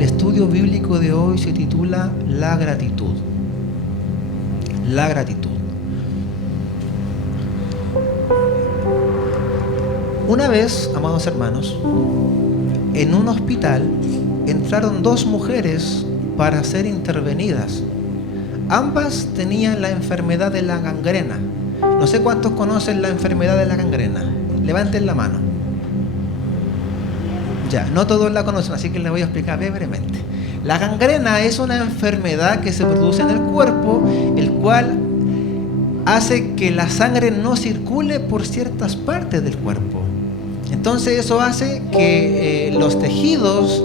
El estudio bíblico de hoy se titula La gratitud. La gratitud. Una vez, amados hermanos, en un hospital entraron dos mujeres para ser intervenidas. Ambas tenían la enfermedad de la gangrena. No sé cuántos conocen la enfermedad de la gangrena. Levanten la mano. Ya, no todos la conocen, así que les voy a explicar brevemente. La gangrena es una enfermedad que se produce en el cuerpo, el cual hace que la sangre no circule por ciertas partes del cuerpo. Entonces eso hace que los tejidos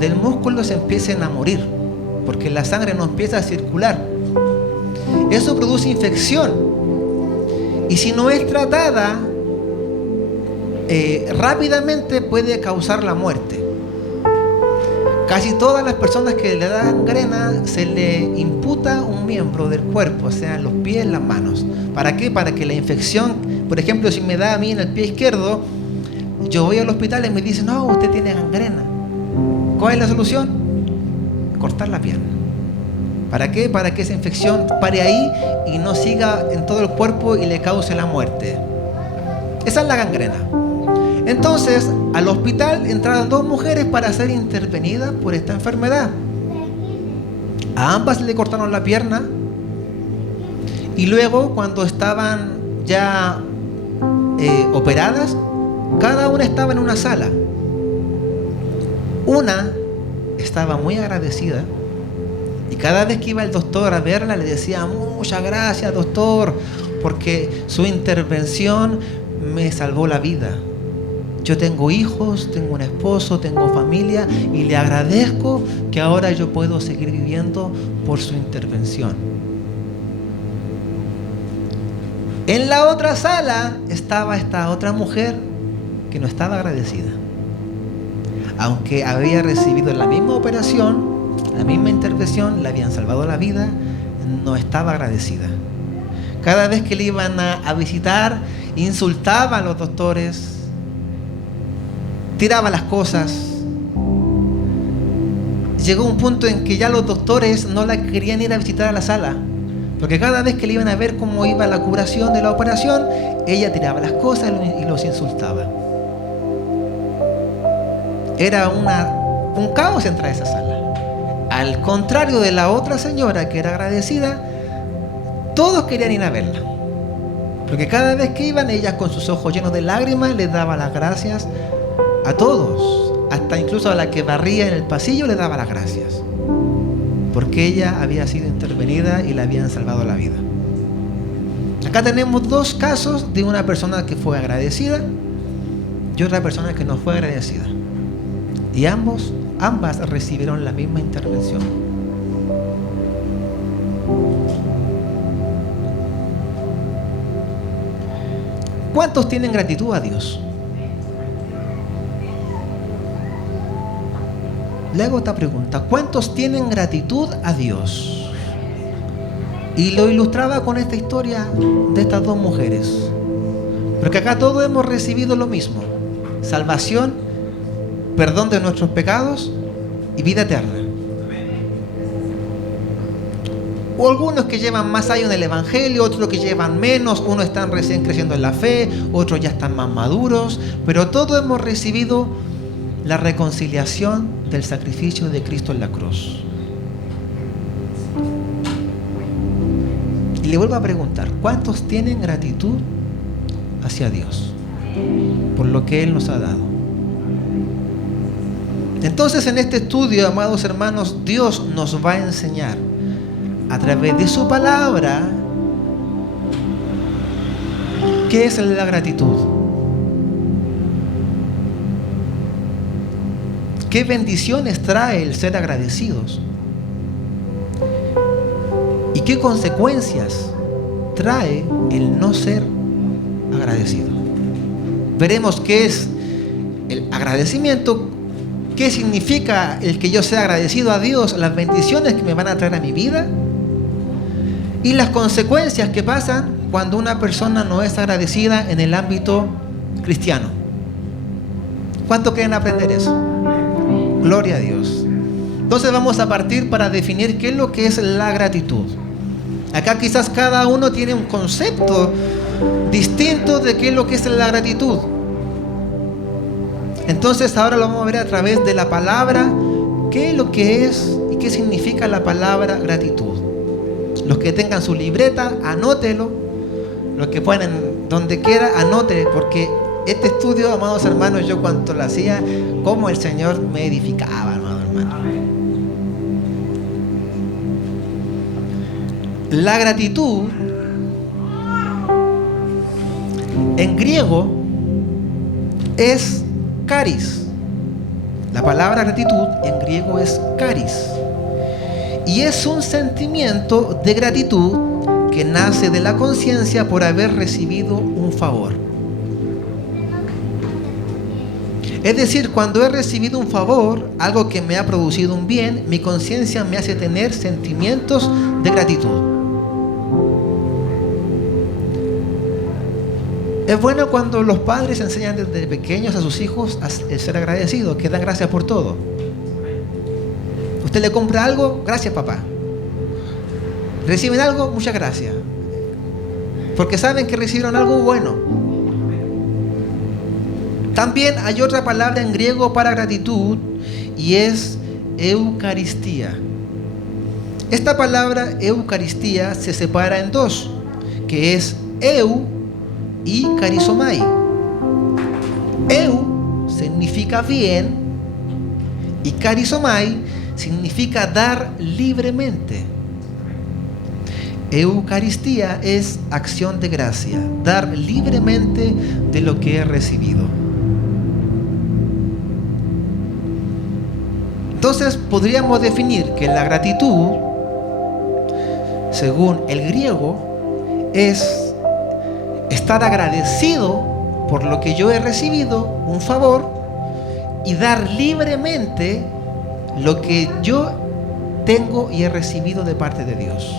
del músculo se empiecen a morir, porque la sangre no empieza a circular. Eso produce infección, y si no es tratada rápidamente puede causar la muerte. Casi todas las personas que le dan gangrena se le imputa un miembro del cuerpo, o sea, los pies, las manos. ¿Para qué? Para que la infección, por ejemplo, si me da a mí en el pie izquierdo, yo voy al hospital y me dicen, no, usted tiene gangrena. ¿Cuál es la solución? Cortar la pierna. ¿Para qué? Para que esa infección pare ahí y no siga en todo el cuerpo y le cause la muerte. Esa es la gangrena. Entonces, al hospital entraron dos mujeres para ser intervenidas por esta enfermedad. A ambas le cortaron la pierna y luego, cuando estaban ya operadas, cada una estaba en una sala. Una estaba muy agradecida y cada vez que iba el doctor a verla le decía, muchas gracias, doctor, porque su intervención me salvó la vida. Yo tengo hijos, tengo un esposo, tengo familia y le agradezco que ahora yo puedo seguir viviendo por su intervención. En la otra sala estaba esta otra mujer que no estaba agradecida. Aunque había recibido la misma operación, la misma intervención, le habían salvado la vida, no estaba agradecida. Cada vez que le iban a visitar, insultaba a los doctores, tiraba las cosas. Llegó un punto en que ya los doctores no la querían ir a visitar a la sala, porque cada vez que le iban a ver cómo iba la curación de la operación, ella tiraba las cosas y los insultaba. Era un caos entrar a esa sala. Al contrario de la otra señora que era agradecida, todos querían ir a verla, porque cada vez que iban, ella con sus ojos llenos de lágrimas les daba las gracias a todos, hasta incluso a la que barría en el pasillo le daba las gracias, porque ella había sido intervenida y le habían salvado la vida. Acá tenemos dos casos de una persona que fue agradecida y otra persona que no fue agradecida, y ambas recibieron la misma intervención. ¿Cuántos tienen gratitud a Dios? Le hago esta pregunta: ¿cuántos tienen gratitud a Dios? Y lo ilustraba con esta historia de estas dos mujeres, porque acá todos hemos recibido lo mismo: salvación, perdón de nuestros pecados y vida eterna. O algunos que llevan más años en el Evangelio, otros que llevan menos, unos están recién creciendo en la fe, otros ya están más maduros, pero todos hemos recibido la reconciliación del sacrificio de Cristo en la cruz. Y le vuelvo a preguntar: ¿cuántos tienen gratitud hacia Dios por lo que Él nos ha dado? Entonces, en este estudio, amados hermanos, Dios nos va a enseñar a través de su palabra qué es la gratitud, qué bendiciones trae el ser agradecidos y qué consecuencias trae el no ser agradecido. Veremos qué es el agradecimiento, qué significa el que yo sea agradecido a Dios, las bendiciones que me van a traer a mi vida y las consecuencias que pasan cuando una persona no es agradecida en el ámbito cristiano. ¿Cuánto quieren aprender eso? Gloria a Dios. Entonces vamos a partir para definir qué es lo que es la gratitud. Acá quizás cada uno tiene un concepto distinto de qué es lo que es la gratitud. Entonces ahora lo vamos a ver a través de la palabra, qué es lo que es y qué significa la palabra gratitud. Los que tengan su libreta, anótelo. Los que puedan, donde quiera, anote, porque este estudio, amados hermanos, yo cuando lo hacía, como el Señor me edificaba, amado hermano. La gratitud, en griego, es charis. La palabra gratitud en griego es charis. Y es un sentimiento de gratitud que nace de la conciencia por haber recibido un favor. Es decir, cuando he recibido un favor, algo que me ha producido un bien, mi conciencia me hace tener sentimientos de gratitud. Es bueno cuando los padres enseñan desde pequeños a sus hijos a ser agradecidos, que dan gracias por todo. Usted le compra algo, gracias papá. Reciben algo, muchas gracias. Porque saben que recibieron algo bueno. También hay otra palabra en griego para gratitud y es Eucaristía. Esta palabra Eucaristía se separa en dos, que es eu y carizomai. Eu significa bien y carizomai significa dar libremente. Eucaristía es acción de gracia, dar libremente de lo que he recibido. Entonces podríamos definir que la gratitud, según el griego, es estar agradecido por lo que yo he recibido, un favor, y dar libremente lo que yo tengo y he recibido de parte de Dios.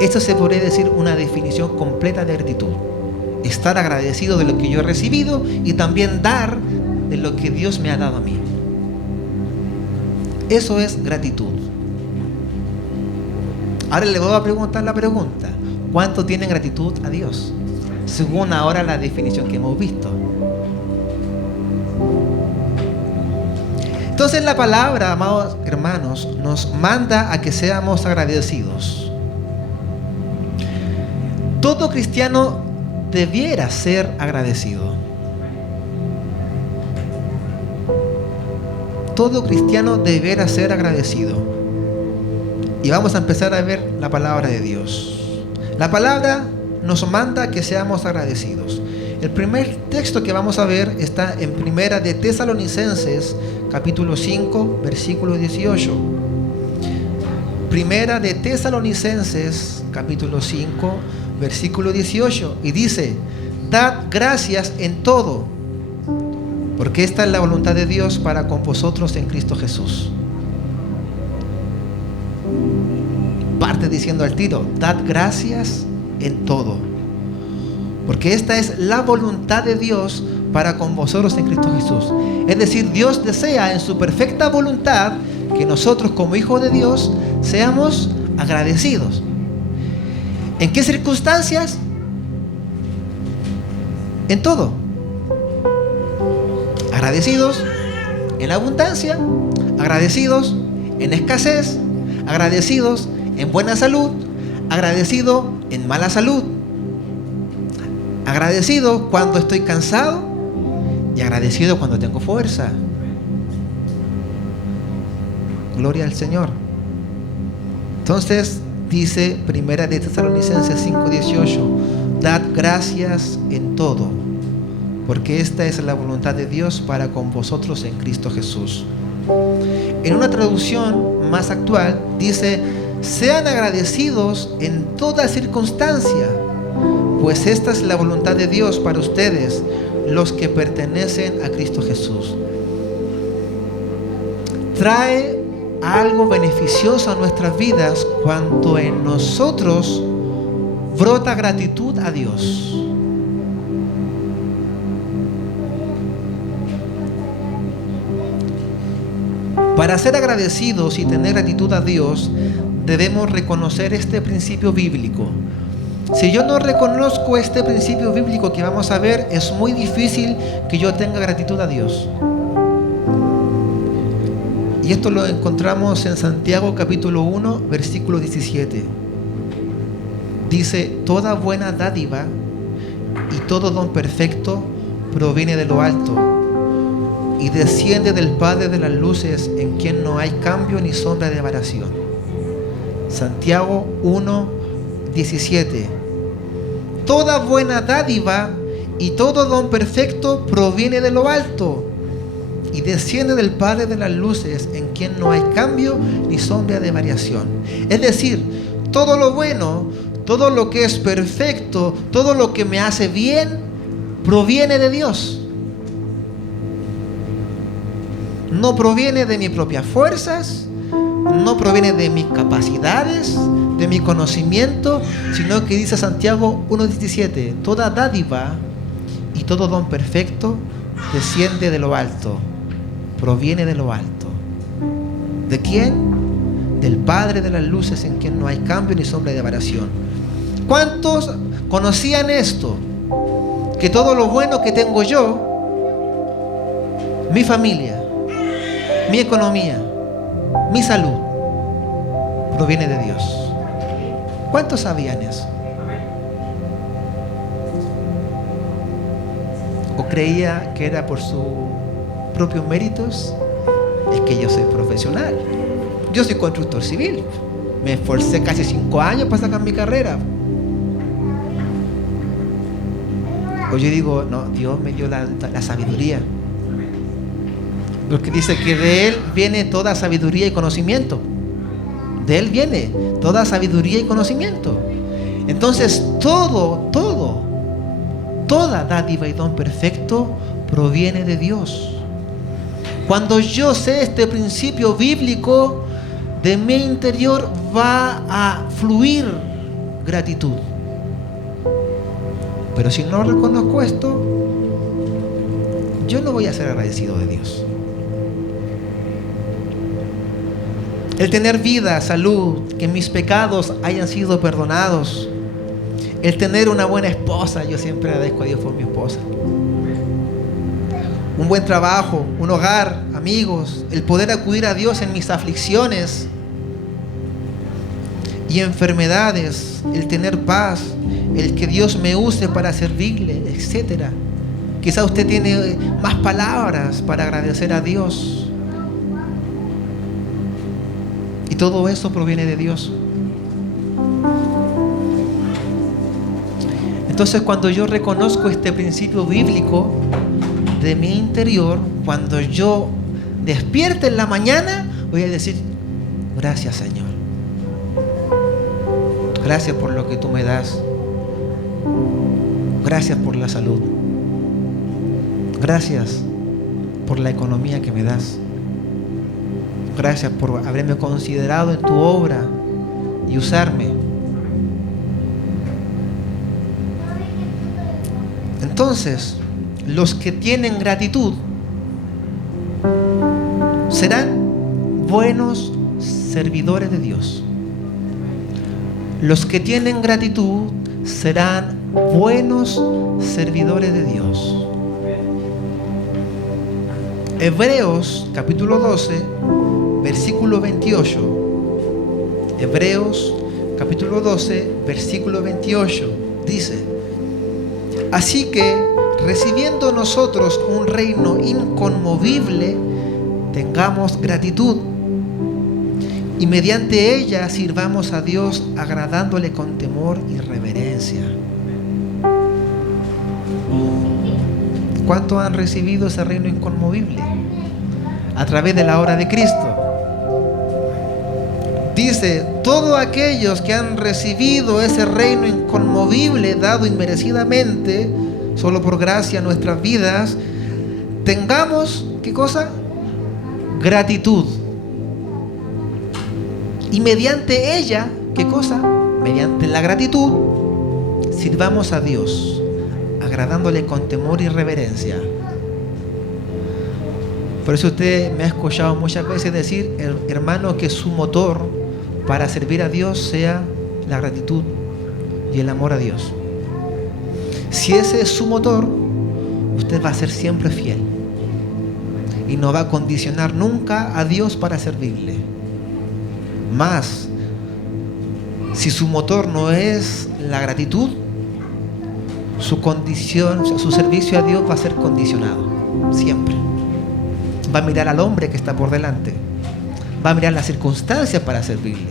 Esto se podría decir una definición completa de gratitud. Estar agradecido de lo que yo he recibido y también dar de lo que Dios me ha dado a mí. Eso es gratitud. Ahora le voy a preguntar la pregunta: ¿cuánto tienen gratitud a Dios? Según ahora la definición que hemos visto. Entonces la palabra, amados hermanos, nos manda a que seamos agradecidos. Todo cristiano debiera ser agradecido. Todo cristiano debiera ser agradecido. Y vamos a empezar a ver la palabra de Dios. La palabra nos manda a que seamos agradecidos. El primer texto que vamos a ver está en Primera de Tesalonicenses, capítulo 5, versículo 18. Primera de Tesalonicenses, capítulo 5, versículo 18. Y dice: dad gracias en todo, porque esta es la voluntad de Dios para con vosotros en Cristo Jesús. Parte diciendo al tiro: dad gracias en todo, porque esta es la voluntad de Dios para con vosotros en Cristo Jesús. Es decir, Dios desea en su perfecta voluntad que nosotros como hijos de Dios seamos agradecidos. ¿En qué circunstancias? En todo. Agradecidos en abundancia, agradecidos en escasez, agradecidos en buena salud, agradecido en mala salud, agradecido cuando estoy cansado y agradecido cuando tengo fuerza. Gloria al Señor. Entonces dice Primera de Tesalonicenses 5:18: dad gracias en todo, porque esta es la voluntad de Dios para con vosotros en Cristo Jesús. En una traducción más actual dice: sean agradecidos en toda circunstancia, pues esta es la voluntad de Dios para ustedes, los que pertenecen a Cristo Jesús. Trae algo beneficioso a nuestras vidas cuando en nosotros brota gratitud a Dios. Para ser agradecidos y tener gratitud a Dios, debemos reconocer este principio bíblico. Si yo no reconozco este principio bíblico que vamos a ver, es muy difícil que yo tenga gratitud a Dios. Y esto lo encontramos en Santiago capítulo 1, versículo 17. Dice: toda buena dádiva y todo don perfecto proviene de lo alto y desciende del Padre de las luces, en quien no hay cambio ni sombra de variación. Santiago 1, 17. Toda buena dádiva y todo don perfecto proviene de lo alto y desciende del Padre de las luces, en quien no hay cambio ni sombra de variación. Es decir, todo lo bueno, todo lo que es perfecto, todo lo que me hace bien, proviene de Dios. No proviene de mis propias fuerzas, no proviene de mis capacidades, de mi conocimiento, sino que dice Santiago 1:17, toda dádiva y todo don perfecto desciende de lo alto, proviene de lo alto. ¿De quién? Del Padre de las luces, en quien no hay cambio ni sombra de variación. ¿Cuántos conocían esto? Que todo lo bueno que tengo yo, mi familia, mi economía, mi salud, proviene de Dios. ¿Cuántos sabían eso? ¿O creía que era por sus propios méritos? Es que yo soy profesional. Yo soy constructor civil. Me esforcé casi 5 años para sacar mi carrera. O yo digo, no, Dios me dio la sabiduría. Porque dice que de Él viene toda sabiduría y conocimiento. De Él viene toda sabiduría y conocimiento. Entonces toda dádiva y don perfecto proviene de Dios. Cuando yo sé este principio bíblico, de mi interior va a fluir gratitud. Pero si no reconozco esto, yo no voy a ser agradecido de Dios. El tener vida, salud, que mis pecados hayan sido perdonados, el tener una buena esposa, yo siempre agradezco a Dios por mi esposa. Un buen trabajo, un hogar, amigos, el poder acudir a Dios en mis aflicciones y enfermedades, el tener paz, el que Dios me use para servirle, etc. Quizá usted tiene más palabras para agradecer a Dios. Y todo eso proviene de Dios. Entonces, cuando yo reconozco este principio bíblico de mi interior, cuando yo despierte en la mañana, voy a decir: gracias, Señor. Gracias por lo que tú me das. Gracias por la salud. Gracias por la economía que me das. Gracias por haberme considerado en tu obra y usarme. Entonces, los que tienen gratitud serán buenos servidores de Dios. Los que tienen gratitud serán buenos servidores de Dios. Hebreos capítulo 12, versículo 28. Hebreos capítulo 12, versículo 28 dice: así que, recibiendo nosotros un reino inconmovible, tengamos gratitud y mediante ella sirvamos a Dios agradándole con temor y reverencia. ¿Cuántos han recibido ese reino inconmovible? A través de la obra de Cristo. Dice: todos aquellos que han recibido ese reino inconmovible dado inmerecidamente, solo por gracia a nuestras vidas, tengamos, ¿qué cosa? Gratitud. Y mediante ella, ¿qué cosa? Mediante la gratitud, sirvamos a Dios, agradándole con temor y reverencia. Por eso usted me ha escuchado muchas veces decir, hermano, que su motor para servir a Dios sea la gratitud y el amor a Dios. Si ese es su motor, usted va a ser siempre fiel y no va a condicionar nunca a Dios para servirle. Más, si su motor no es la gratitud, su servicio a Dios va a ser condicionado siempre. Va a mirar al hombre que está por delante, va a mirar las circunstancias para servirle,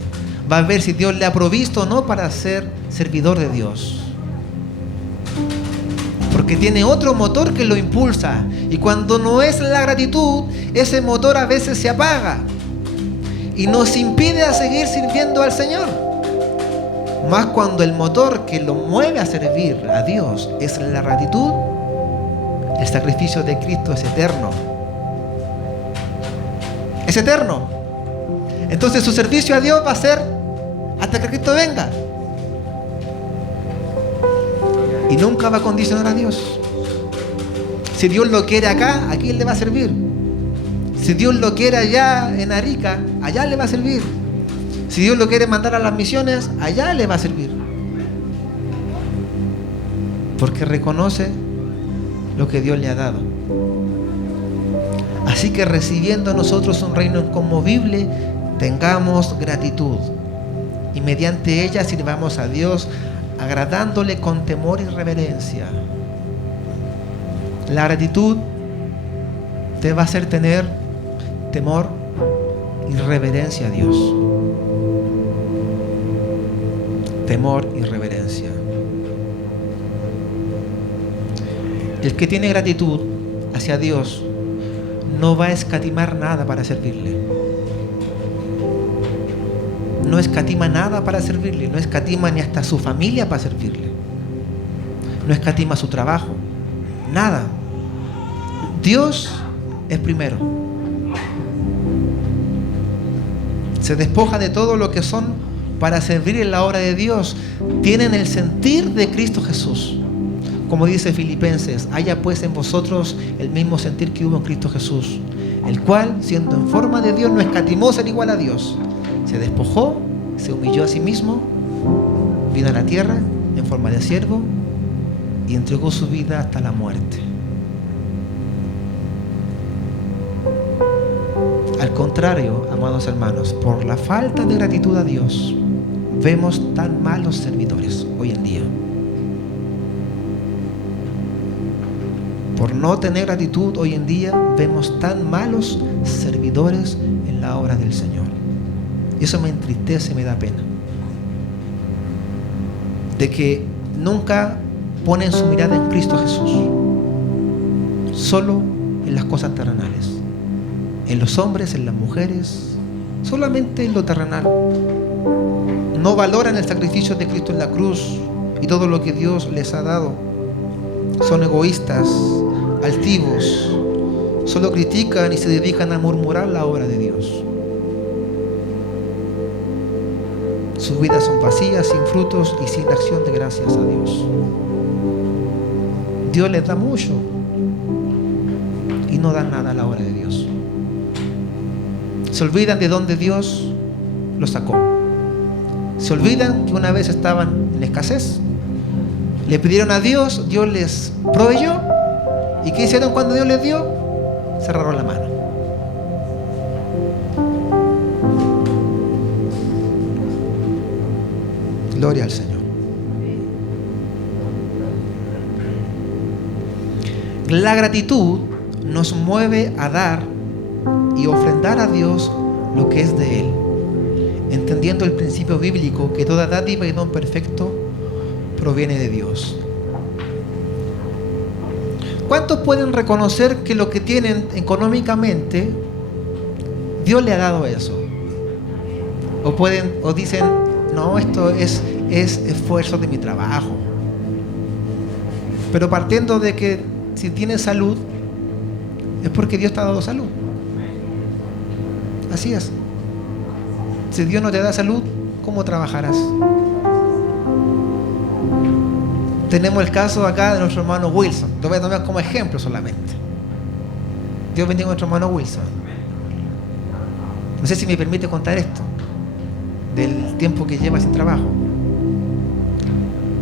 va a ver si Dios le ha provisto o no para ser servidor de Dios, porque tiene otro motor que lo impulsa. Y cuando no es la gratitud, ese motor a veces se apaga y nos impide a seguir sirviendo al Señor. Más cuando el motor que lo mueve a servir a Dios es la gratitud, el sacrificio de Cristo es eterno. Es eterno. Entonces su servicio a Dios va a ser hasta que Cristo venga. Y nunca va a condicionar a Dios. Si Dios lo quiere acá, aquí Él le va a servir. Si Dios lo quiere allá en Arica, allá le va a servir. Si Dios lo quiere mandar a las misiones, allá le va a servir. Porque reconoce lo que Dios le ha dado. Así que recibiendo nosotros un reino inconmovible, tengamos gratitud. Y mediante ella sirvamos a Dios, agradándole con temor y reverencia. La gratitud te va a hacer tener temor y reverencia a Dios. Temor y reverencia. El que tiene gratitud hacia Dios no va a escatimar nada para servirle. No escatima nada para servirle. No escatima ni hasta su familia para servirle. No escatima su trabajo. Nada. Dios es primero. Se despoja de todo lo que son para servir en la obra de Dios. Tienen el sentir de Cristo Jesús. Como dice Filipenses, haya pues en vosotros el mismo sentir que hubo en Cristo Jesús, el cual, siendo en forma de Dios, no escatimó ser igual a Dios. Se despojó, se humilló a sí mismo, vino a la tierra en forma de siervo y entregó su vida hasta la muerte. Al contrario, amados hermanos, por la falta de gratitud a Dios, vemos tan malos servidores hoy en día. Por no tener gratitud hoy en día, vemos tan malos servidores en la obra del Señor. Y eso me entristece, me da pena. De que nunca ponen su mirada en Cristo Jesús, solo en las cosas terrenales, en los hombres, en las mujeres, solamente en lo terrenal. No valoran el sacrificio de Cristo en la cruz y todo lo que Dios les ha dado. Son egoístas, altivos, solo critican y se dedican a murmurar la obra de Dios. Sus vidas son vacías, sin frutos y sin acción de gracias a Dios. Dios les da mucho y no dan nada a la obra de Dios. Se olvidan de dónde Dios los sacó. Se olvidan que una vez estaban en escasez. Le pidieron a Dios, Dios les proveyó. ¿Y qué hicieron cuando Dios les dio? Cerraron la mano. Gloria al Señor. La gratitud nos mueve a dar y ofrendar a Dios lo que es de Él, entendiendo el principio bíblico que toda dádiva y don perfecto proviene de Dios. ¿Cuántos pueden reconocer que lo que tienen económicamente, Dios le ha dado eso? O dicen, no, esto es esfuerzo de mi trabajo. Pero partiendo de que si tienes salud, es porque Dios te ha dado salud. Así es. Si Dios no te da salud, ¿cómo trabajarás? Tenemos el caso acá de nuestro hermano Wilson. Lo voy a tomar como ejemplo solamente. Dios bendiga a nuestro hermano Wilson. No sé si me permite contar esto, del tiempo que lleva sin trabajo.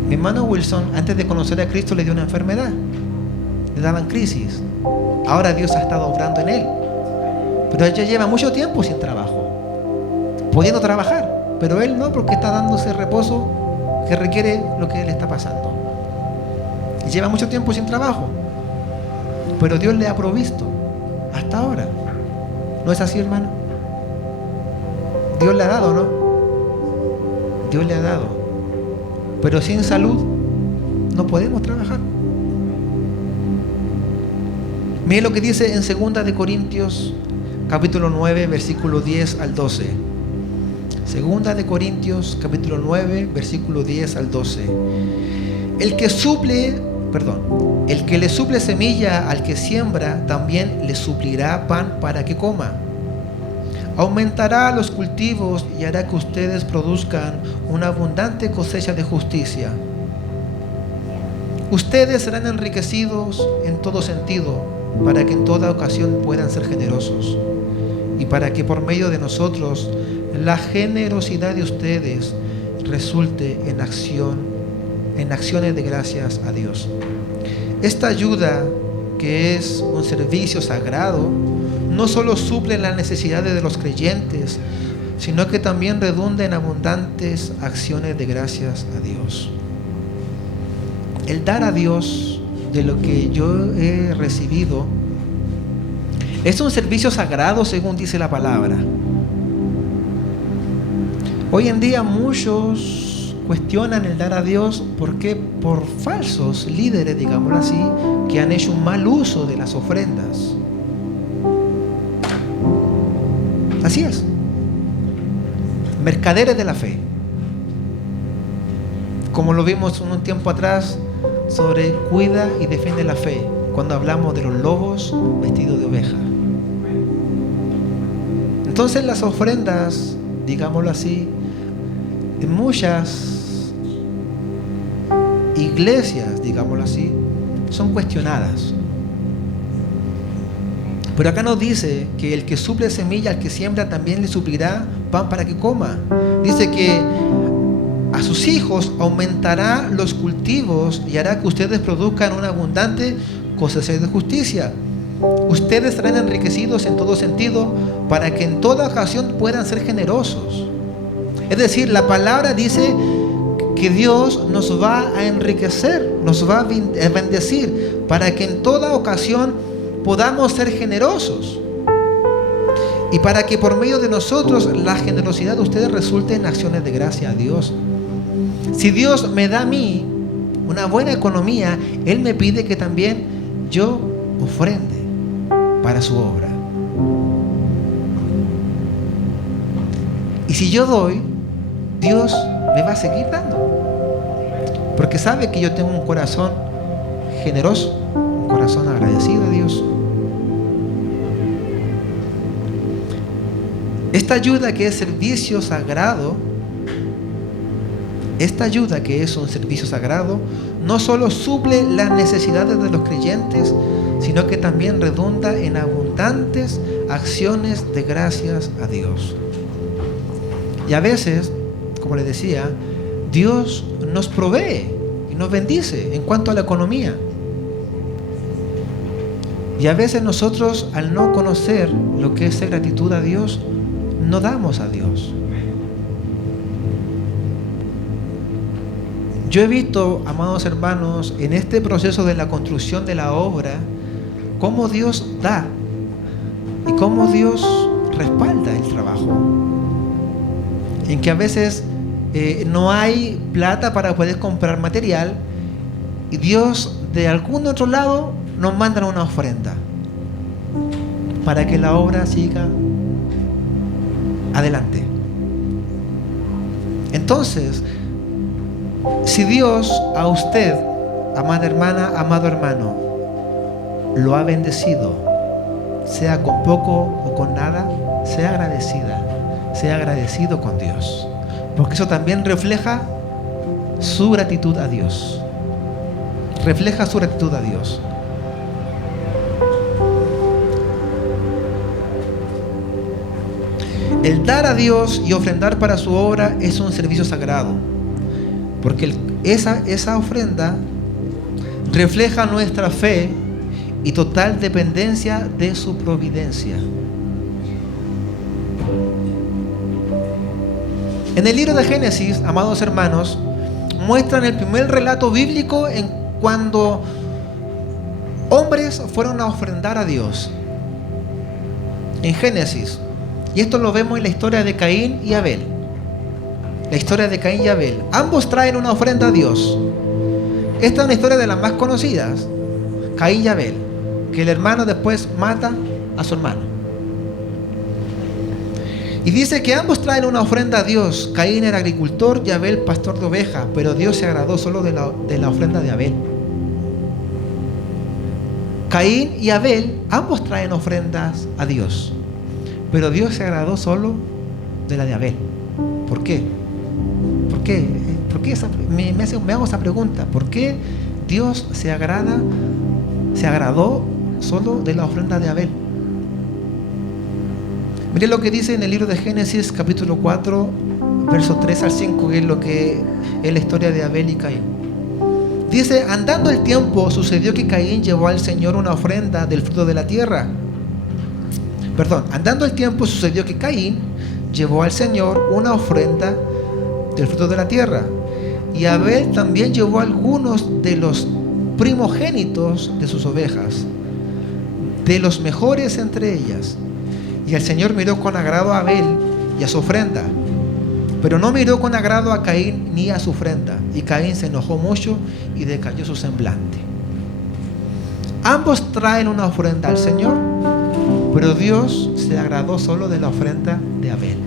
Mi hermano Wilson, antes de conocer a Cristo, le dio una enfermedad. Le daban crisis. Ahora Dios ha estado obrando en él. Pero ella lleva mucho tiempo sin trabajo, pudiendo trabajar, pero él no, porque está dándose reposo que requiere lo que él está pasando. Y lleva mucho tiempo sin trabajo, pero Dios le ha provisto hasta ahora. ¿No es así, hermano? Dios le ha dado, ¿no? Dios le ha dado. Pero sin salud no podemos trabajar. Mire lo que dice en 2 de Corintios capítulo 9, versículo 10 al 12. 2 de Corintios capítulo 9, versículo 10 al 12. El que le suple semilla al que siembra, también le suplirá pan para que coma. Aumentará los cultivos y hará que ustedes produzcan una abundante cosecha de justicia. Ustedes serán enriquecidos en todo sentido, para que en toda ocasión puedan ser generosos, y para que por medio de nosotros la generosidad de ustedes resulte en acciones de gracias a Dios. Esta ayuda, que es un servicio sagrado, no solo suple las necesidades de los creyentes, sino que también redunda en abundantes acciones de gracias a Dios. El dar a Dios de lo que yo he recibido es un servicio sagrado, según dice la palabra. Hoy en día muchos cuestionan el dar a Dios porque por falsos líderes, digámoslo así, que han hecho un mal uso de las ofrendas. Así es. Mercaderes de la fe. Como lo vimos un tiempo atrás sobre cuida y defiende la fe, cuando hablamos de los lobos vestidos de oveja. Entonces las ofrendas, digámoslo así, en muchas iglesias, digámoslo así, son cuestionadas. Pero acá nos dice que el que suple semilla al que siembra, también le suplirá pan para que coma. Dice que a sus hijos aumentará los cultivos y hará que ustedes produzcan una abundante cosecha de justicia. Ustedes serán enriquecidos en todo sentido, para que en toda ocasión puedan ser generosos. Es decir, la palabra dice que Dios nos va a enriquecer, nos va a bendecir, para que en toda ocasión podamos ser generosos, y para que por medio de nosotros la generosidad de ustedes resulte en acciones de gracia a Dios. Si Dios me da a mí una buena economía, Él me pide que también yo ofrende para su obra. Y si yo doy, Dios me va a seguir dando, porque sabe que yo tengo un corazón generoso, un corazón agradecido a Dios. Esta ayuda, que es servicio sagrado, esta ayuda, que es un servicio sagrado, no solo suple las necesidades de los creyentes, sino que también redunda en abundantes acciones de gracias a Dios. Y a veces, como les decía, Dios nos provee y nos bendice en cuanto a la economía. Y a veces nosotros, al no conocer lo que es gratitud a Dios, no damos a Dios. Yo he visto, amados hermanos, en este proceso de la construcción de la obra, cómo Dios da y cómo Dios respalda el trabajo. En que a veces no hay plata para poder comprar material, y Dios de algún otro lado nos manda una ofrenda para que la obra siga adelante. Entonces, si Dios a usted, amada hermana, amado hermano, lo ha bendecido, sea con poco o con nada, sea agradecida, sea agradecido con Dios, porque eso también refleja su gratitud a Dios. Refleja su gratitud a Dios. El dar a Dios y ofrendar para su obra es un servicio sagrado, porque esa ofrenda refleja nuestra fe y total dependencia de su providencia. En el libro de Génesis, amados hermanos, muestran el primer relato bíblico en cuando hombres fueron a ofrendar a Dios. En Génesis. Y esto lo vemos en la historia de Caín y Abel. La historia de Caín y Abel. Ambos traen una ofrenda a Dios. Esta es una historia de las más conocidas. Caín y Abel. Que el hermano después mata a su hermano. Y dice que ambos traen una ofrenda a Dios. Caín era agricultor y Abel pastor de ovejas. Pero Dios se agradó solo de la ofrenda de Abel. Caín y Abel, ambos traen ofrendas a Dios. Pero Dios se agradó solo de la de Abel. ¿Por qué? ¿Por qué? Me hago esa pregunta. ¿Por qué Dios se agradó solo de la ofrenda de Abel? Miren lo que dice en el libro de Génesis, capítulo 4, versos 3 al 5, que es lo que es la historia de Abel y Caín. Dice: andando el tiempo, sucedió que Caín llevó al Señor una ofrenda del fruto de la tierra. Andando el tiempo, sucedió que Caín llevó al Señor una ofrenda del fruto de la tierra. Y Abel también llevó algunos de los primogénitos de sus ovejas, de los mejores entre ellas. Y el Señor miró con agrado a Abel y a su ofrenda, pero no miró con agrado a Caín ni a su ofrenda. Y Caín se enojó mucho y decayó su semblante. Ambos traen una ofrenda al Señor, pero Dios se agradó solo de la ofrenda de Abel.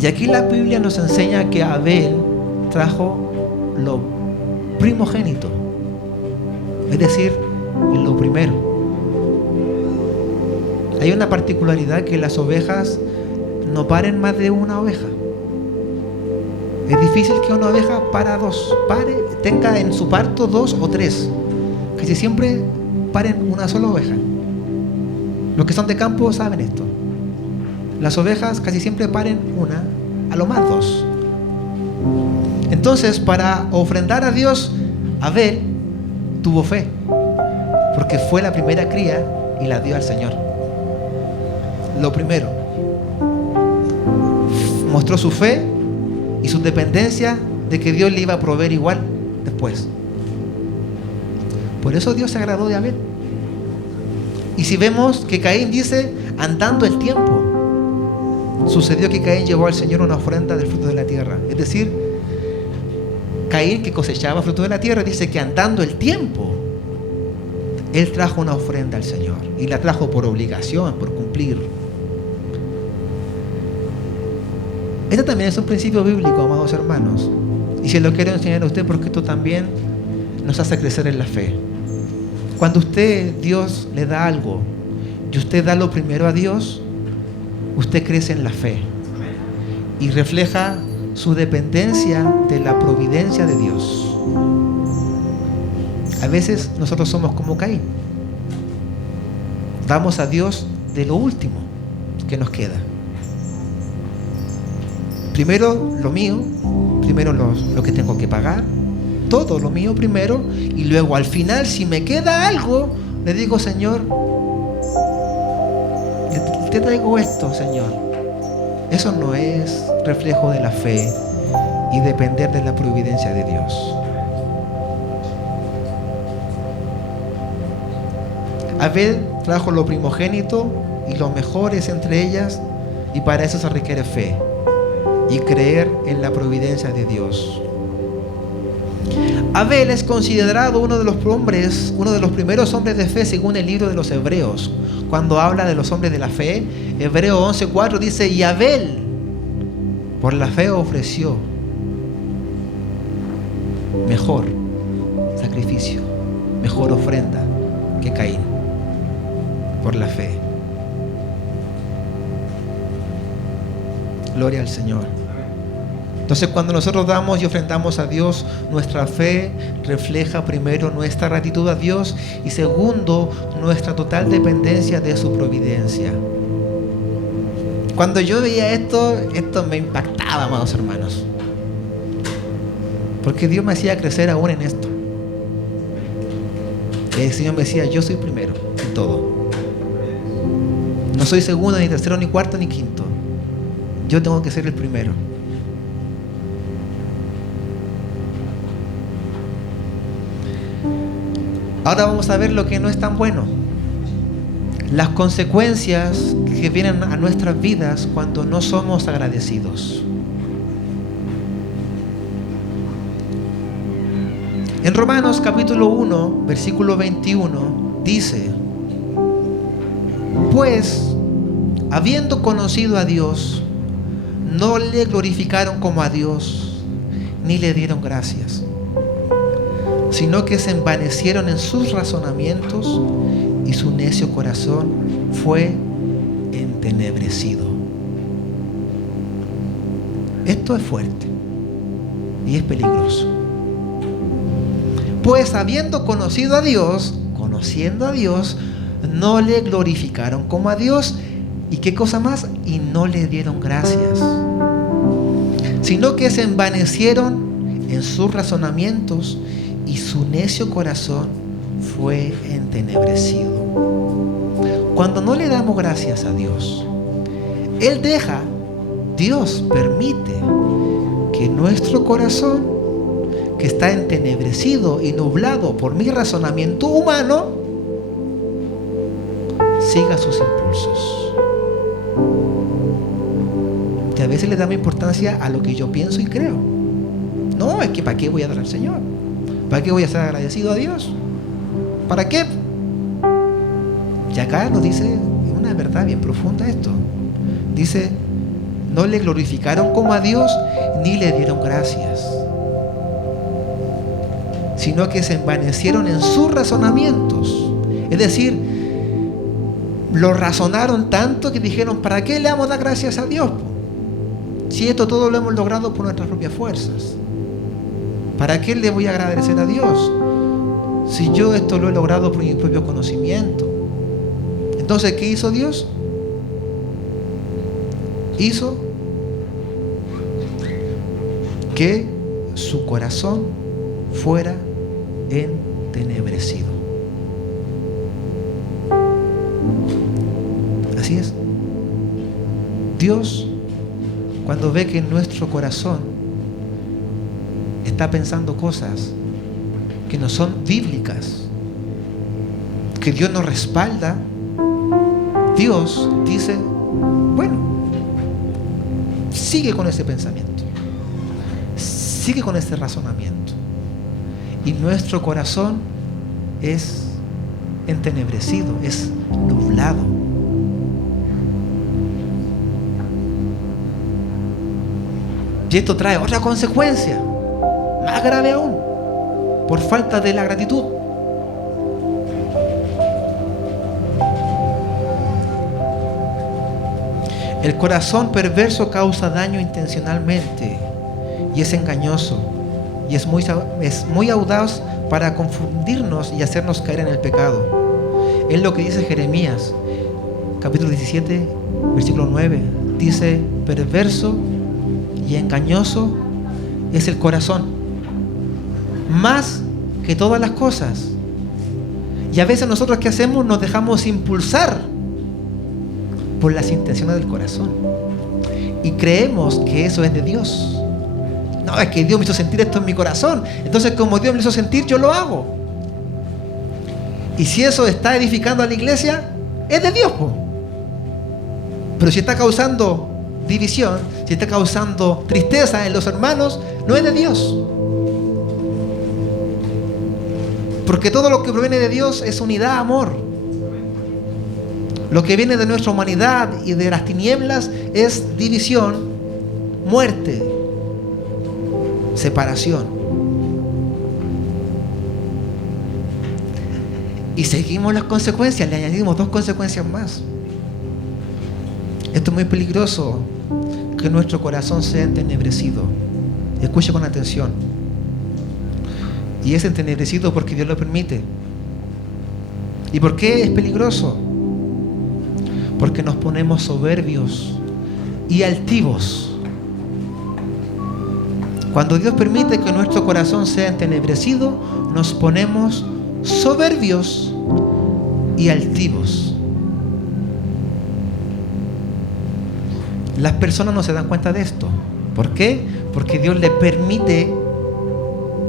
Y aquí la Biblia nos enseña que Abel trajo lo primogénito, es decir, lo primero. Hay una particularidad, que las ovejas no paren más de una oveja. Es difícil que una oveja tenga en su parto 2 o 3. Casi siempre paren una sola oveja. Los que son de campo saben esto. Las ovejas casi siempre paren una, a lo más 2. Entonces, para ofrendar a Dios, Abel tuvo fe, porque fue la primera cría y la dio al Señor. Lo primero. Mostró su fe y su dependencia de que Dios le iba a proveer igual después. Por eso Dios se agradó de Abel. Y si vemos que Caín dice: andando el tiempo, sucedió que Caín llevó al Señor una ofrenda del fruto de la tierra. Es decir, Caín, que cosechaba fruto de la tierra, dice que andando el tiempo, él trajo una ofrenda al Señor. Y la trajo por obligación, por cumplir. Este también es un principio bíblico, amados hermanos. Y se lo quiero enseñar a usted, porque esto también nos hace crecer en la fe. Cuando Dios le da algo y usted da lo primero a Dios, usted crece en la fe y refleja su dependencia de la providencia de Dios. A veces nosotros somos como Caín. Damos a Dios de lo último que nos queda. Primero lo mío, primero lo que tengo que pagar, todo lo mío primero, y luego al final, si me queda algo, le digo: Señor, te traigo esto, Señor. Eso no es reflejo de la fe y depender de la providencia de Dios. Abel trajo lo primogénito y los mejores entre ellas, y para eso se requiere fe y creer en la providencia de Dios. Abel es considerado uno de los primeros hombres de fe según el libro de los Hebreos. Cuando habla de los hombres de la fe, Hebreos 11:4 dice: y Abel por la fe ofreció mejor sacrificio, mejor ofrenda que Caín, por la fe. Gloria al Señor. Entonces, cuando nosotros damos y ofrendamos a Dios, nuestra fe refleja primero nuestra gratitud a Dios y segundo, nuestra total dependencia de su providencia. Cuando yo veía esto me impactaba, amados hermanos. Porque Dios me hacía crecer aún en esto. El Señor me decía, yo soy primero en todo. No soy segundo, ni tercero, ni cuarto, ni quinto. Yo tengo que ser el primero. Ahora vamos a ver lo que no es tan bueno. Las consecuencias que vienen a nuestras vidas cuando no somos agradecidos. En Romanos capítulo 1, versículo 21, dice: pues, habiendo conocido a Dios, no le glorificaron como a Dios, ni le dieron gracias, sino que se envanecieron en sus razonamientos y su necio corazón fue entenebrecido. Esto es fuerte y es peligroso. Pues habiendo conociendo a Dios, no le glorificaron como a Dios. ¿Y qué cosa más? Y no le dieron gracias, sino que se envanecieron en sus razonamientos y su necio corazón fue entenebrecido. Cuando no le damos gracias a Dios, Dios permite que nuestro corazón, que está entenebrecido y nublado por mi razonamiento humano, siga sus impulsos. Que a veces le damos importancia a lo que yo pienso y creo. No, es que ¿para qué voy a dar al Señor? ¿Para qué voy a ser agradecido a Dios? ¿Para qué? Y acá nos dice una verdad bien profunda esto. Dice, no le glorificaron como a Dios, ni le dieron gracias, sino que se envanecieron en sus razonamientos. Es decir, lo razonaron tanto que dijeron, ¿para qué le vamos a dar gracias a Dios? Si esto todo lo hemos logrado por nuestras propias fuerzas, ¿para qué le voy a agradecer a Dios? Si yo esto lo he logrado por mi propio conocimiento. Entonces, ¿qué hizo Dios? Hizo que su corazón fuera entenebrecido. Así es. Dios, cuando ve que nuestro corazón está pensando cosas que no son bíblicas, que Dios nos respalda, Dios dice, bueno, sigue con ese pensamiento, sigue con ese razonamiento. Y nuestro corazón es entenebrecido, es nublado. Y esto trae otra consecuencia, más grave aún, por falta de la gratitud. El corazón perverso causa daño intencionalmente y es engañoso y es muy audaz para confundirnos y hacernos caer en el pecado. Es lo que dice Jeremías, capítulo 17, versículo 9. Dice, perverso y engañoso es el corazón, más que todas las cosas. Y a veces nosotros, ¿qué hacemos? Nos dejamos impulsar por las intenciones del corazón y creemos que eso es de Dios. No, es que Dios me hizo sentir esto en mi corazón, entonces como Dios me hizo sentir, yo lo hago. Y si eso está edificando a la iglesia, es de Dios, po. Pero si está causando división, si está causando tristeza en los hermanos, no es de Dios. Porque todo lo que proviene de Dios es unidad, amor. Lo que viene de nuestra humanidad y de las tinieblas es división, muerte, separación. Y seguimos las consecuencias, le añadimos 2 consecuencias más. Esto es muy peligroso, que nuestro corazón sea entenebrecido. Escuche con atención. Y es entenebrecido porque Dios lo permite. ¿Y por qué es peligroso? Porque nos ponemos soberbios y altivos. Cuando Dios permite que nuestro corazón sea entenebrecido, nos ponemos soberbios y altivos. Las personas no se dan cuenta de esto. ¿Por qué? Porque Dios les permite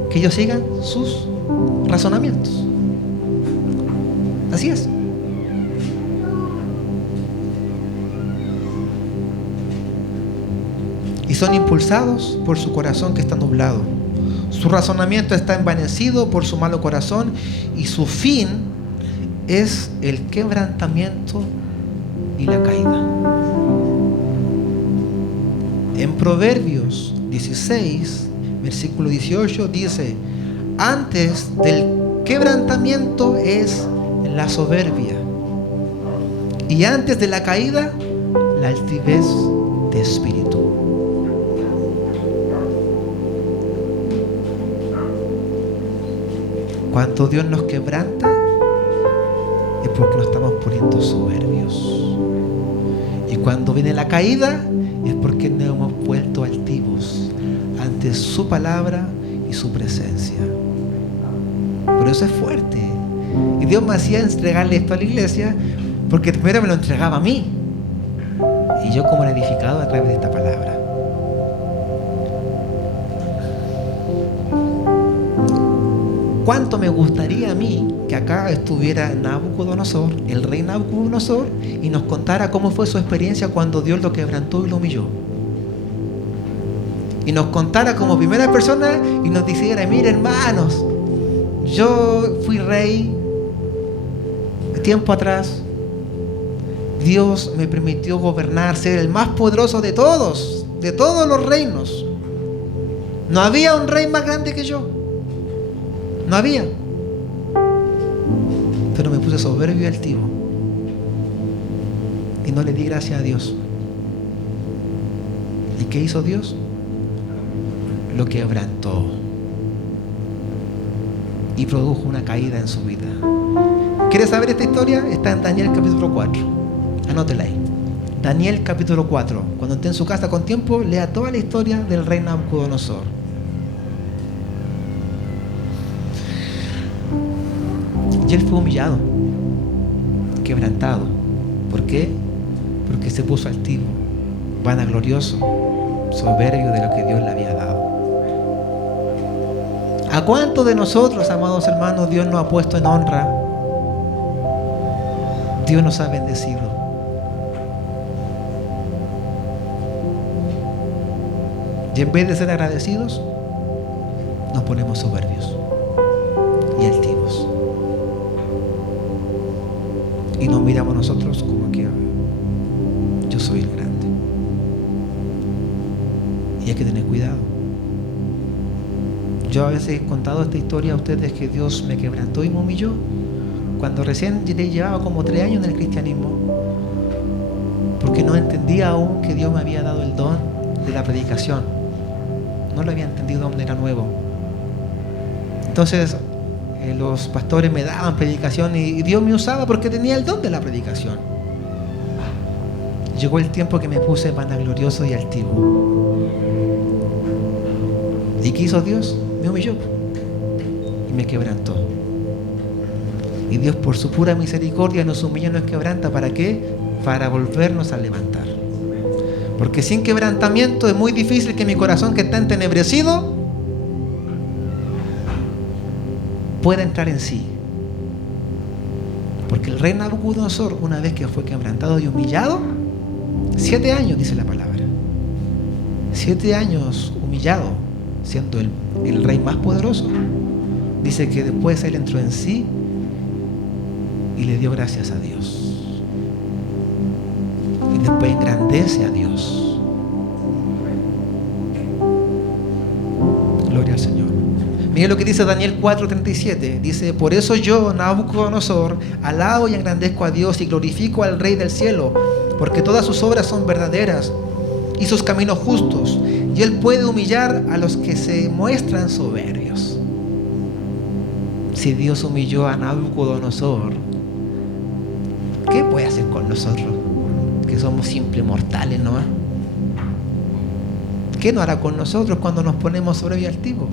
que ellos sigan sus razonamientos. Así es. Y son impulsados por su corazón que está nublado. Su razonamiento está envanecido por su malo corazón y su fin es el quebrantamiento y la caída. En Proverbios 16, versículo 18 dice: antes del quebrantamiento es la soberbia, y antes de la caída, la altivez de espíritu. Cuando Dios nos quebranta, es porque nos estamos poniendo soberbios. Y cuando viene la caída, es porque nos hemos vuelto altivos ante su palabra y su presencia. Pero eso es fuerte. Y Dios me hacía entregarle esto a la iglesia porque primero me lo entregaba a mí. Y yo como era edificado a través de esta palabra. ¿Cuánto me gustaría a mí que acá estuviera Nabucodonosor, el rey Nabucodonosor, y nos contara cómo fue su experiencia cuando Dios lo quebrantó y lo humilló? Y nos contara como primera persona y nos dijera: mire, hermanos, yo fui rey tiempo atrás. Dios me permitió gobernar, ser el más poderoso de todos los reinos. No había un rey más grande que yo. No había. Pero me puse soberbio y altivo. Y no le di gracias a Dios. ¿Y qué hizo Dios? Lo quebrantó. Y produjo una caída en su vida. ¿Quieres saber esta historia? Está en Daniel capítulo 4. Anótela ahí. Daniel capítulo 4. Cuando esté en su casa con tiempo, lea toda la historia del rey Nabucodonosor. Y él fue humillado, quebrantado. ¿Por qué? Porque se puso altivo, vanaglorioso, soberbio de lo que Dios le había dado. ¿A cuántos de nosotros, amados hermanos, Dios nos ha puesto en honra? Dios nos ha bendecido. Y en vez de ser agradecidos, nos ponemos soberbios y altivos. Y nos miramos nosotros como que yo soy el grande. Y hay que tener cuidado. Yo a veces he contado esta historia a ustedes que Dios me quebrantó y me humilló cuando recién llevaba como 3 años en el cristianismo, porque no entendía aún que Dios me había dado el don de la predicación. No lo había entendido aún, era nuevo. Entonces los pastores me daban predicación y Dios me usaba porque tenía el don de la predicación. Llegó el tiempo que me puse vanaglorioso y altivo. ¿Y qué hizo Dios? Me humilló y me quebrantó. Y Dios, por su pura misericordia, nos humilla y nos quebranta. ¿Para qué? Para volvernos a levantar. Porque sin quebrantamiento es muy difícil que mi corazón, que está entenebrecido, pueda entrar en sí. Porque el rey Nabucodonosor, una vez que fue quebrantado y humillado, 7 años, dice la palabra, 7 años humillado, siendo el rey más poderoso, dice que después él entró en sí y le dio gracias a Dios. Y después engrandece a Dios. Gloria al Señor. Miren lo que dice Daniel 4:37. Dice: por eso yo, Nabucodonosor, alabo y engrandezco a Dios y glorifico al Rey del cielo, porque todas sus obras son verdaderas y sus caminos justos. Y Él puede humillar a los que se muestran soberbios. Si Dios humilló a Nabucodonosor, ¿qué puede hacer con nosotros? Que somos simples mortales, ¿no? ¿Qué no hará con nosotros cuando nos ponemos soberbios y altivos?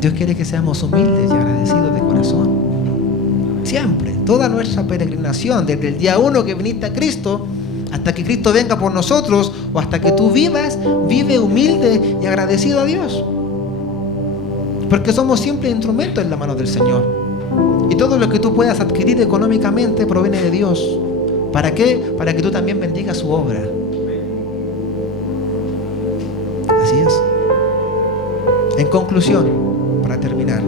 Dios quiere que seamos humildes y agradecidos de corazón. Siempre, toda nuestra peregrinación, desde el día 1 que viniste a Cristo, hasta que Cristo venga por nosotros, o hasta que tú vivas, vive humilde y agradecido a Dios. Porque somos simples instrumentos en la mano del Señor. Y todo lo que tú puedas adquirir económicamente proviene de Dios. ¿Para qué? Para que tú también bendigas su obra. Así es. En conclusión, para terminar.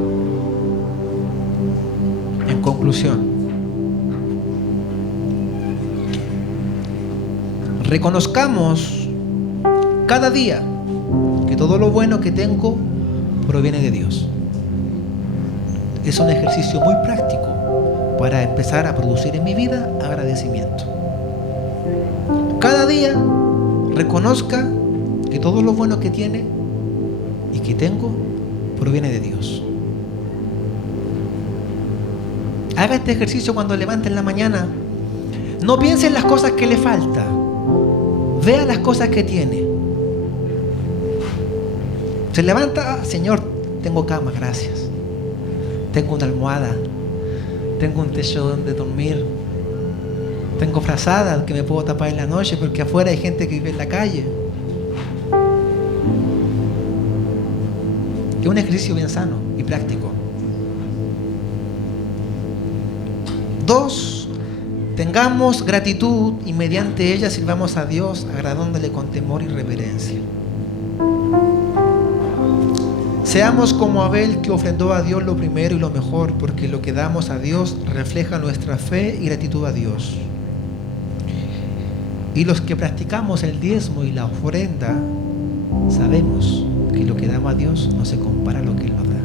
En conclusión. Reconozcamos cada día que todo lo bueno que tengo proviene de Dios. Es un ejercicio muy práctico para empezar a producir en mi vida agradecimiento. Cada día reconozca que todo lo bueno que tiene y que tengo proviene de Dios. Haga este ejercicio cuando levante en la mañana. No piense en las cosas que le faltan. Vea las cosas que tiene. Se levanta, Señor, tengo cama, gracias. Tengo una almohada. Tengo un techo donde dormir. Tengo frazadas que me puedo tapar en la noche porque afuera hay gente que vive en la calle. Es un ejercicio bien sano y práctico. 2. Tengamos gratitud y mediante ella sirvamos a Dios agradándole con temor y reverencia. Seamos como Abel, que ofrendó a Dios lo primero y lo mejor, porque lo que damos a Dios refleja nuestra fe y gratitud a Dios. Y los que practicamos el diezmo y la ofrenda, sabemos que lo que damos a Dios no se compara a lo que Él nos da.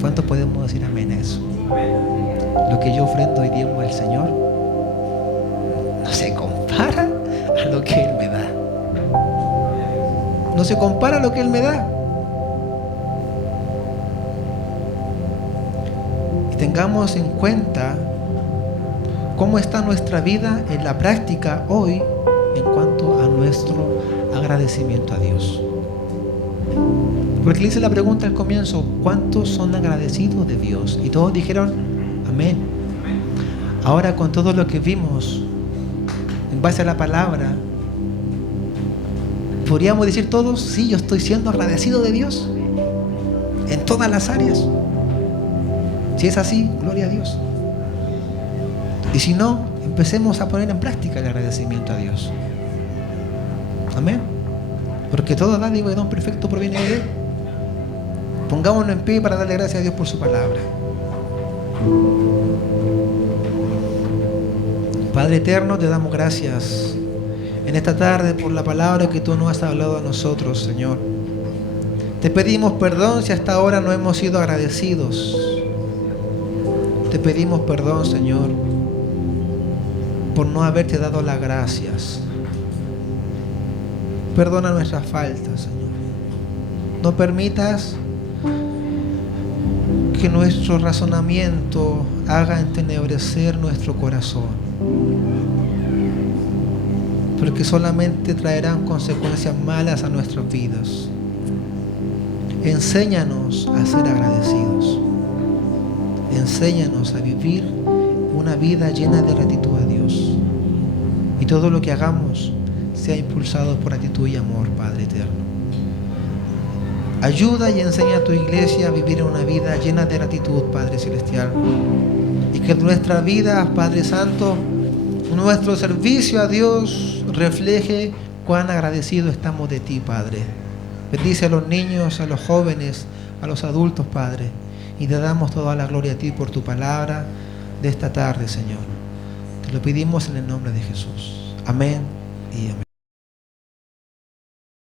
¿Cuántos podemos decir amén a eso? Lo que yo ofrendo y diezmo al Señor no se compara a lo que Él me da. No se compara a lo que Él me da. Y tengamos en cuenta cómo está nuestra vida en la práctica hoy en cuanto a nuestro agradecimiento a Dios. Porque le hice la pregunta al comienzo: ¿cuántos son agradecidos de Dios? Y todos dijeron amén. Ahora, con todo lo que vimos en base a la palabra, ¿podríamos decir todos, sí, yo estoy siendo agradecido de Dios en todas las áreas? Si es así, gloria a Dios. Y si no, empecemos a poner en práctica el agradecimiento a Dios. Amén. Porque todo dádiva y don perfecto proviene de Él. Pongámonos en pie para darle gracias a Dios por su palabra. Padre eterno, te damos gracias en esta tarde por la palabra que tú nos has hablado a nosotros, Señor. Te pedimos perdón si hasta ahora no hemos sido agradecidos. Te pedimos perdón, Señor, por no haberte dado las gracias. Perdona nuestras faltas, Señor. No permitas que nuestro razonamiento haga entenebrecer nuestro corazón, porque solamente traerán consecuencias malas a nuestras vidas. Enséñanos a ser agradecidos. Enséñanos a vivir una vida llena de gratitud a Dios. Y todo lo que hagamos sea impulsado por actitud y amor, Padre eterno. Ayuda y enseña a tu iglesia a vivir en una vida llena de gratitud, Padre celestial. Y que nuestra vida, Padre Santo, nuestro servicio a Dios refleje cuán agradecidos estamos de ti, Padre. Bendice a los niños, a los jóvenes, a los adultos, Padre. Y te damos toda la gloria a ti por tu palabra de esta tarde, Señor. Te lo pedimos en el nombre de Jesús. Amén y amén.